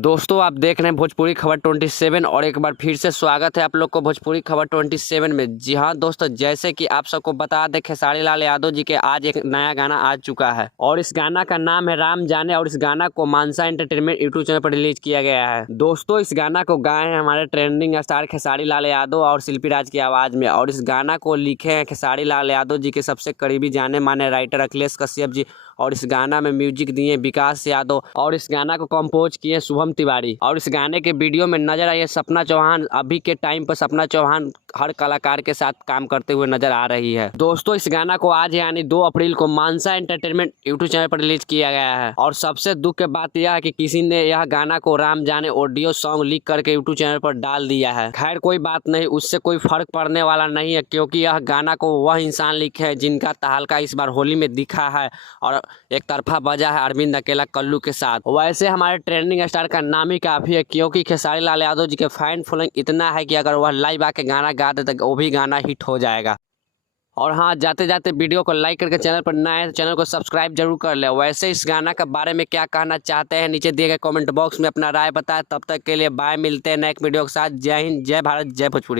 दोस्तों आप देख रहे हैं भोजपुरी खबर 27 और एक बार फिर से स्वागत है आप लोग को भोजपुरी खबर 27 में। जी हाँ दोस्तों, जैसे कि आप सबको बता दें खेसारी लाल यादव जी के आज एक नया गाना आ चुका है और इस गाना का नाम है राम जाने और इस गाना को मानसा एंटरटेनमेंट यूट्यूब चैनल पर रिलीज किया गया है। दोस्तों इस गाना को गाए हैं हमारे ट्रेंडिंग स्टार खेसारी लाल यादव और शिल्पी राज की आवाज में, और इस गाना को लिखे हैं खेसारी लाल यादव जी के सबसे करीबी जाने माने राइटर अखिलेश कश्यप जी, और इस गाना में म्यूजिक दिए विकास यादव और इस गाना को कंपोज किए शुभम तिवारी। और इस गाने के वीडियो में नजर आई है सपना चौहान। अभी के टाइम पर सपना चौहान हर कलाकार के साथ काम करते हुए नजर आ रही है। दोस्तों इस गाना को आज यानी 2 अप्रैल को मानसा एंटरटेनमेंट यूट्यूब चैनल पर रिलीज किया गया है। और सबसे दुख की बात यह है कि किसी ने यह गाना को राम जाने ऑडियो सॉन्ग लीक करके यूट्यूब चैनल पर डाल दिया है। खैर कोई बात नहीं, उससे कोई फर्क पड़ने वाला नहीं है, क्योंकि यह गाना को वह इंसान लिखे है जिनका तहलका इस बार होली में दिखा है और एक तरफा बजा है अरविंद अकेला कल्लू के साथ। वैसे हमारे ट्रेंडिंग स्टार का नाम ही काफी है, क्योंकि खेसारी लाल यादव जी के फैन फॉलोइंग इतना है कि अगर वह लाइव आके गाना गा दे तो वो भी गाना हिट हो जाएगा। और हाँ, जाते जाते वीडियो को लाइक करके चैनल पर नए हैं चैनल को सब्सक्राइब जरूर कर ले। वैसे इस गाना के बारे में क्या कहना चाहते हैं नीचे दिए गए कमेंट बॉक्स में अपना राय बताएं। तब तक के लिए बाय, मिलते हैं नेक्स्ट वीडियो के साथ। जय हिंद, जय भारत, जय भोजपुरी।